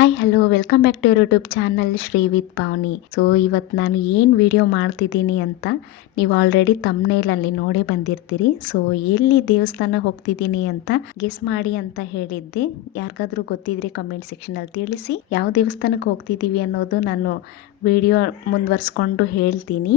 Hi hello welcome back to YouTube channel Shri with Pavani so ಇವತ್ತು ನಾನು ಏನು video ಮಾಡ್ತಿದ್ದೀನಿ ಅಂತ ನೀವು ಆಲ್ರೆಡಿ ತಮ್ಮನೇಲಲ್ಲಿ ನೋಡೇ ಬಂದಿರ್ತೀರಿ. ಸೊ ಎಲ್ಲಿ ದೇವಸ್ಥಾನ ಹೋಗ್ತಿದ್ದೀನಿ ಅಂತ ಗೆಸ್ ಮಾಡಿ ಅಂತ ಹೇಳಿದ್ದೆ. ಯಾರಿಗಾದ್ರೂ ಗೊತ್ತಿದ್ರೆ ಕಮೆಂಟ್ ಸೆಕ್ಷನಲ್ಲಿ ತಿಳಿಸಿ. ಯಾವ ದೇವಸ್ಥಾನಕ್ಕೆ ಹೋಗ್ತಿದ್ದೀವಿ ಅನ್ನೋದು ನಾನು ವಿಡಿಯೋ ಮುಂದುವರ್ಸ್ಕೊಂಡು ಹೇಳ್ತೀನಿ.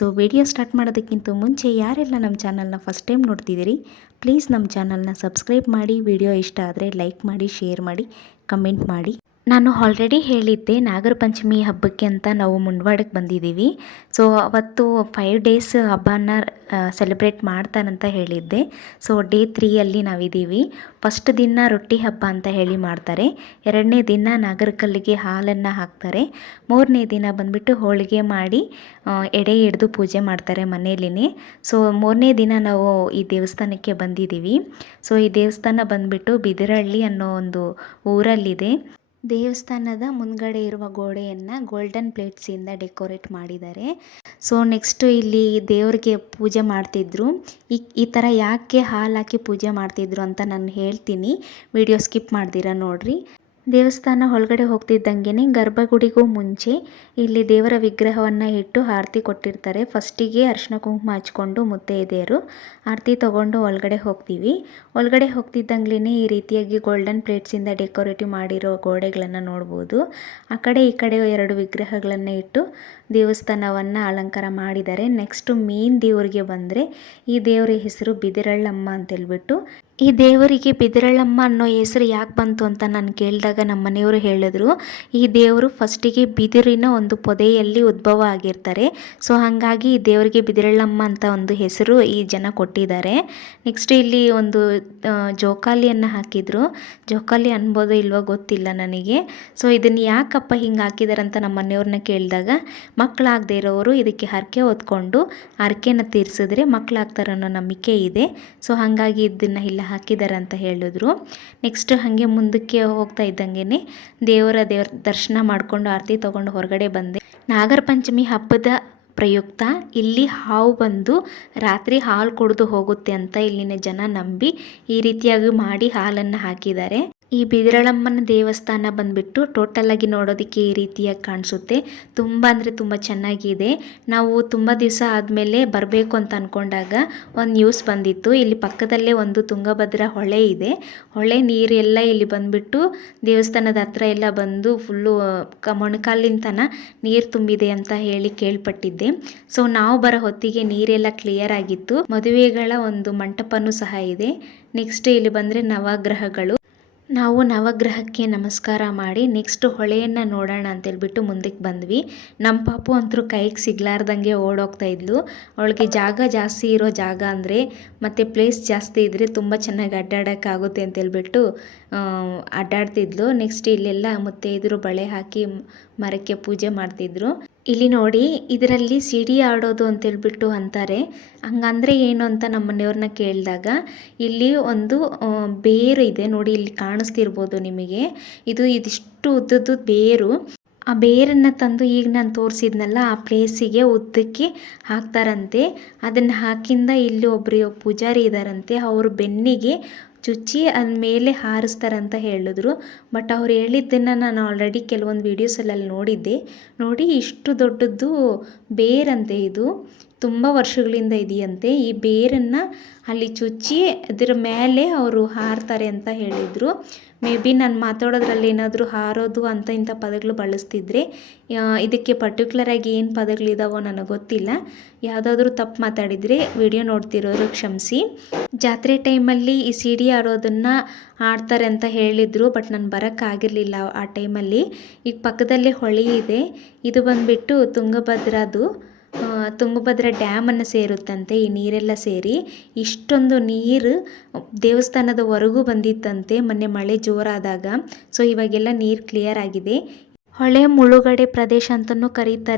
ಸೊ ವಿಡಿಯೋ ಸ್ಟಾರ್ಟ್ ಮಾಡೋದಕ್ಕಿಂತ ಮುಂಚೆ ಯಾರೆಲ್ಲ ನಮ್ಮ ಚಾನಲ್ನ ಫಸ್ಟ್ ಟೈಮ್ ನೋಡ್ತಿದ್ದೀರಿ ಪ್ಲೀಸ್ ನಮ್ಮ ಚಾನಲ್ನ ಸಬ್ಸ್ಕ್ರೈಬ್ ಮಾಡಿ. ವಿಡಿಯೋ ಇಷ್ಟ ಆದರೆ ಲೈಕ್ ಮಾಡಿ ಶೇರ್ ಮಾಡಿ ಕಮೆಂಟ್ ಮಾಡಿ. ನಾನು ಆಲ್ರೆಡಿ ಹೇಳಿದ್ದೆ ನಾಗರ ಪಂಚಮಿ ಹಬ್ಬಕ್ಕೆ ಅಂತ ನಾವು ಮುಂಡವಾಡಕ್ಕೆ ಬಂದಿದ್ದೀವಿ. ಸೊ ಅವತ್ತು ಫೈವ್ ಡೇಸ್ ಹಬ್ಬನ ಸೆಲೆಬ್ರೇಟ್ ಮಾಡ್ತಾನಂತ ಹೇಳಿದ್ದೆ. ಸೊ ಡೇ ತ್ರೀಯಲ್ಲಿ ನಾವಿದ್ದೀವಿ. ಫಸ್ಟ್ ದಿನ ರೊಟ್ಟಿ ಹಬ್ಬ ಅಂತ ಹೇಳಿ ಮಾಡ್ತಾರೆ. ಎರಡನೇ ದಿನ ನಾಗರಕಲ್ಲಿಗೆ ಹಾಲನ್ನು ಹಾಕ್ತಾರೆ. ಮೂರನೇ ದಿನ ಬಂದುಬಿಟ್ಟು ಹೋಳಿಗೆ ಮಾಡಿ ಎಡೆ ಹಿಡಿದು ಪೂಜೆ ಮಾಡ್ತಾರೆ ಮನೆಯಲ್ಲಿನೇ ಸೊ ಮೂರನೇ ದಿನ ನಾವು ಈ ದೇವಸ್ಥಾನಕ್ಕೆ ಬಂದಿದ್ದೀವಿ. ಸೊ ಈ ದೇವಸ್ಥಾನ ಬಂದುಬಿಟ್ಟು ಬಿದಿರಳ್ಳಿ ಅನ್ನೋ ಒಂದು ಊರಲ್ಲಿದೆ. ದೇವಸ್ಥಾನದ ಮುಂದ್ಗಡೆ ಇರುವ ಗೋಡೆಯನ್ನು ಗೋಲ್ಡನ್ ಪ್ಲೇಟ್ಸಿಂದ ಡೆಕೋರೇಟ್ ಮಾಡಿದ್ದಾರೆ. ಸೊ ನೆಕ್ಸ್ಟ್ ಇಲ್ಲಿ ದೇವ್ರಿಗೆ ಪೂಜೆ ಮಾಡ್ತಿದ್ರು. ಈ ಈ ಥರ ಯಾಕೆ ಹಾಲು ಹಾಕಿ ಪೂಜೆ ಮಾಡ್ತಿದ್ರು ಅಂತ ನಾನು ಹೇಳ್ತೀನಿ. ವಿಡಿಯೋ ಸ್ಕಿಪ್ ಮಾಡ್ದಿರ ನೋಡ್ರಿ. ದೇವಸ್ಥಾನ ಒಳಗಡೆ ಹೋಗ್ತಿದ್ದಂಗೆ ಗರ್ಭಗುಡಿಗೂ ಮುಂಚೆ ಇಲ್ಲಿ ದೇವರ ವಿಗ್ರಹವನ್ನು ಇಟ್ಟು ಆರತಿ ಕೊಟ್ಟಿರ್ತಾರೆ. ಫಸ್ಟಿಗೆ ಅರ್ಶಿನ ಕುಂಕುಮ ಹಚ್ಕೊಂಡು ಮುತ್ತೈದೆಯರು ಆರತಿ ತಗೊಂಡು ಒಳಗಡೆ ಹೋಗ್ತೀವಿ. ಒಳಗಡೆ ಹೋಗ್ತಿದ್ದಂಗ್ಲೇ ಈ ರೀತಿಯಾಗಿ ಗೋಲ್ಡನ್ ಪ್ಲೇಟ್ಸಿಂದ ಡೆಕೋರೇಟಿವ್ ಮಾಡಿರೋ ಗೋಡೆಗಳನ್ನು ನೋಡ್ಬೋದು. ಆ ಕಡೆ ಈ ಕಡೆ ಎರಡು ವಿಗ್ರಹಗಳನ್ನು ಇಟ್ಟು ದೇವಸ್ಥಾನವನ್ನು ಅಲಂಕಾರ ಮಾಡಿದ್ದಾರೆ. ನೆಕ್ಸ್ಟು ಮೇನ್ ದೇವರಿಗೆ ಬಂದರೆ ಈ ದೇವರ ಹೆಸರು ಬಿದಿರಳ್ಳಮ್ಮ ಅಂತೇಳ್ಬಿಟ್ಟು ಈ ದೇವರಿಗೆ ಬಿದಿರಳ್ಳಮ್ಮ ಅನ್ನೋ ಹೆಸರು ಯಾಕೆ ಬಂತು ಅಂತ ನಾನು ಕೇಳಿದಾಗ ನಮ್ಮ ಮನೆಯವರು ಹೇಳಿದ್ರು. ಈ ದೇವರು ಫಸ್ಟಿಗೆ ಬಿದಿರಿನ ಒಂದು ಪೊದೆಯಲ್ಲಿ ಉದ್ಭವ ಆಗಿರ್ತಾರೆ. ಸೊ ಹಾಗಾಗಿ ಈ ದೇವರಿಗೆ ಬಿದಿರಳ್ಳಮ್ಮ ಅಂತ ಒಂದು ಹೆಸರು ಈ ಜನ ಕೊಟ್ಟಿದ್ದಾರೆ. ನೆಕ್ಸ್ಟ್ ಇಲ್ಲಿ ಒಂದು ಜೋಕಾಲಿಯನ್ನು ಹಾಕಿದ್ರು. ಜೋಕಾಲಿ ಅನ್ಬೋದು ಇಲ್ವೋ ಗೊತ್ತಿಲ್ಲ ನನಗೆ. ಸೊ ಇದನ್ನು ಯಾಕಪ್ಪ ಹಿಂಗೆ ಹಾಕಿದ್ದಾರೆ ಅಂತ ನಮ್ಮ ಮನೆಯವ್ರನ್ನ ಕೇಳಿದಾಗ ಮಕ್ಕಳಾಗದೇ ಇರೋರು ಇದಕ್ಕೆ ಹರಕೆ ಹೊತ್ಕೊಂಡು ಹರಕೆನ ತೀರಿಸಿದ್ರೆ ಮಕ್ಕಳಾಗ್ತಾರೆ ಅನ್ನೋ ನಂಬಿಕೆ ಇದೆ. ಸೊ ಹಾಗಾಗಿ ಇದನ್ನು ಇಲ್ಲ ಹಾಕಿದ್ದಾರೆ ಅಂತ ಹೇಳಿದ್ರು. ನೆಕ್ಸ್ಟ್ ಹಾಗೆ ಮುಂದಕ್ಕೆ ಹೋಗ್ತಾ ಇದ್ದಂಗೆನೆ ದೇವರ ದೇವರ ದರ್ಶನ ಮಾಡಿಕೊಂಡು ಆರತಿ ತೊಗೊಂಡು ಹೊರಗಡೆ ಬಂದೆ. ನಾಗರ ಪಂಚಮಿ ಹಬ್ಬದ ಪ್ರಯುಕ್ತ ಇಲ್ಲಿ ಹಾವು ಬಂದು ರಾತ್ರಿ ಹಾಲು ಕುಡಿದು ಹೋಗುತ್ತೆ ಅಂತ ಇಲ್ಲಿನ ಜನ ನಂಬಿ ಈ ರೀತಿಯಾಗಿ ಮಾಡಿ ಹಾಲನ್ನು ಹಾಕಿದ್ದಾರೆ. ಈ ಬಿದಿರಳಮ್ಮನ ದೇವಸ್ಥಾನ ಬಂದ್ಬಿಟ್ಟು ಟೋಟಲ್ ಆಗಿ ನೋಡೋದಕ್ಕೆ ಈ ರೀತಿಯಾಗಿ ಕಾಣಿಸುತ್ತೆ. ತುಂಬ ಅಂದರೆ ತುಂಬ ಚೆನ್ನಾಗಿದೆ. ನಾವು ತುಂಬ ದಿವಸ ಆದಮೇಲೆ ಬರಬೇಕು ಅಂತ ಅಂದ್ಕೊಂಡಾಗ ಒಂದು ನ್ಯೂಸ್ ಬಂದಿತ್ತು. ಇಲ್ಲಿ ಪಕ್ಕದಲ್ಲೇ ಒಂದು ತುಂಗಭದ್ರಾ ಹೊಳೆ ಇದೆ. ಹೊಳೆ ನೀರೆಲ್ಲ ಇಲ್ಲಿ ಬಂದ್ಬಿಟ್ಟು ದೇವಸ್ಥಾನದ ಹತ್ರ ಎಲ್ಲ ಬಂದು ಫುಲ್ಲು ಮೊಣಕಾಲಿನ ನೀರು ತುಂಬಿದೆ ಅಂತ ಹೇಳಿ ಕೇಳ್ಪಟ್ಟಿದ್ದೆ. ಸೊ ನಾವು ಬರೋ ಹೊತ್ತಿಗೆ ನೀರೆಲ್ಲ ಕ್ಲಿಯರ್ ಆಗಿತ್ತು. ಮದುವೆಗಳ ಒಂದು ಮಂಟಪನೂ ಸಹ ಇದೆ. ನೆಕ್ಸ್ಟ್ ಇಲ್ಲಿ ಬಂದರೆ ನವಗ್ರಹಗಳು. ನಾವು ನವಗ್ರಹಕ್ಕೆ ನಮಸ್ಕಾರ ಮಾಡಿ ನೆಕ್ಸ್ಟ್ ಹೊಳೆಯನ್ನು ನೋಡೋಣ ಅಂತೇಳ್ಬಿಟ್ಟು ಮುಂದಕ್ಕೆ ಬಂದ್ವಿ. ನಮ್ಮ ಪಾಪು ಅಂತರೂ ಕೈಗೆ ಸಿಗ್ಲಾರ್ದಂಗೆ ಓಡೋಗ್ತಾ ಇದ್ಲು. ಅವಳಿಗೆ ಜಾಗ ಜಾಸ್ತಿ ಇರೋ ಜಾಗ ಅಂದರೆ ಮತ್ತು ಪ್ಲೇಸ್ ಜಾಸ್ತಿ ಇದ್ದರೆ ತುಂಬ ಚೆನ್ನಾಗಿ ಅಡ್ಡಾಡೋಕ್ಕಾಗುತ್ತೆ ಅಂತೇಳ್ಬಿಟ್ಟು ಅಡ್ಡಾಡ್ತಿದ್ಲು. ನೆಕ್ಸ್ಟ್ ಇಲ್ಲೆಲ್ಲ ಮುತ್ತೈದರು ಬಳೆ ಹಾಕಿ ಮರಕ್ಕೆ ಪೂಜೆ ಮಾಡ್ತಿದ್ರು. ಇಲ್ಲಿ ನೋಡಿ, ಇದರಲ್ಲಿ ಸಿಡಿ ಆಡೋದು ಅಂತ ಹೇಳ್ಬಿಟ್ಟು ಅಂತಾರೆ. ಹಂಗಂದ್ರೆ ಏನು ಅಂತ ನಮ್ಮ ಮನೆಯವ್ರನ್ನ ಕೇಳಿದಾಗ, ಇಲ್ಲಿ ಒಂದು ಬೇರು ಇದೆ. ನೋಡಿ, ಇಲ್ಲಿ ಕಾಣಿಸ್ತಿರ್ಬೋದು ನಿಮಗೆ. ಇದು ಇದಿಷ್ಟು ಉದ್ದದ್ದು ಬೇರು. ಆ ಬೇರನ್ನು ತಂದು ಈಗ ನಾನು ತೋರಿಸಿದ್ನಲ್ಲ, ಆ ಪ್ಲೇಸಿಗೆ ಉದ್ದಕ್ಕೆ ಹಾಕ್ತಾರಂತೆ. ಅದನ್ನು ಹಾಕಿಂದ ಇಲ್ಲಿ ಒಬ್ಬರು ಪೂಜಾರಿ ಇದ್ದಾರಂತೆ ಅವರು ಬೆನ್ನಿಗೆ ಚುಚ್ಚಿ ಅದ್ರ ಮೇಲೆ ಹಾರಿಸ್ತಾರಂತ ಹೇಳಿದ್ರು. ಬಟ್ ಅವ್ರು ಹೇಳಿದ್ದನ್ನು ನಾನು ಆಲ್ರೆಡಿ ಕೆಲವೊಂದು ವೀಡಿಯೋಸಲ್ಲಿ ನೋಡಿದ್ದೆ. ನೋಡಿ ಇಷ್ಟು ದೊಡ್ಡದ್ದು ಬೇರಂತೆ ಇದು. ತುಂಬ ವರ್ಷಗಳಿಂದ ಇದೆಯಂತೆ. ಈ ಬೇರನ್ನು ಅಲ್ಲಿ ಚುಚ್ಚಿ ಅದರ ಮೇಲೆ ಅವರು ಹಾರ್ತಾರೆ ಅಂತ ಹೇಳಿದರು. ಮೇ ಬಿ ನಾನು ಮಾತಾಡೋದ್ರಲ್ಲಿ ಏನಾದರೂ ಹಾರೋದು ಅಂತ ಇಂಥ ಪದಗಳು ಬಳಸ್ತಿದ್ರೆ ಇದಕ್ಕೆ ಪರ್ಟಿಕ್ಯುಲರಾಗಿ ಏನು ಪದಗಳಿದಾವೋ ನನಗೆ ಗೊತ್ತಿಲ್ಲ. ಯಾವುದಾದ್ರೂ ತಪ್ಪು ಮಾತಾಡಿದರೆ ವಿಡಿಯೋ ನೋಡ್ತಿರೋರು ಕ್ಷಮಿಸಿ. ಜಾತ್ರೆ ಟೈಮಲ್ಲಿ ಈ ಸಿಡಿ ಆಡೋದನ್ನು ಆಡ್ತಾರೆ ಅಂತ ಹೇಳಿದರು, ಬಟ್ ನಾನು ಬರೋಕ್ಕಾಗಿರಲಿಲ್ಲ ಆ ಟೈಮಲ್ಲಿ. ಈಗ ಪಕ್ಕದಲ್ಲೇ ಹೊಳೆ ಇದೆ. ಇದು ಬಂದುಬಿಟ್ಟು ತುಂಗಭದ್ರದು. ತುಂಗಭದ್ರಾ ಡ್ಯಾಮನ್ನು ಸೇರುತ್ತಂತೆ, ಈ ನೀರೆಲ್ಲ ಸೇರಿ ಇಷ್ಟೊಂದು ನೀರು ದೇವಸ್ಥಾನದವರೆಗೂ ಬಂದಿತ್ತಂತೆ. ಮೊನ್ನೆ ಮಳೆ ಜೋರಾದಾಗ. ಸೊ, ಇವಾಗೆಲ್ಲ ನೀರು ಕ್ಲಿಯರ್ ಆಗಿದೆ. ಹೊಳೆ ಮುಳುಗಡೆ ಪ್ರದೇಶ ಅಂತಲೂ ಕರೀತಾರೆ.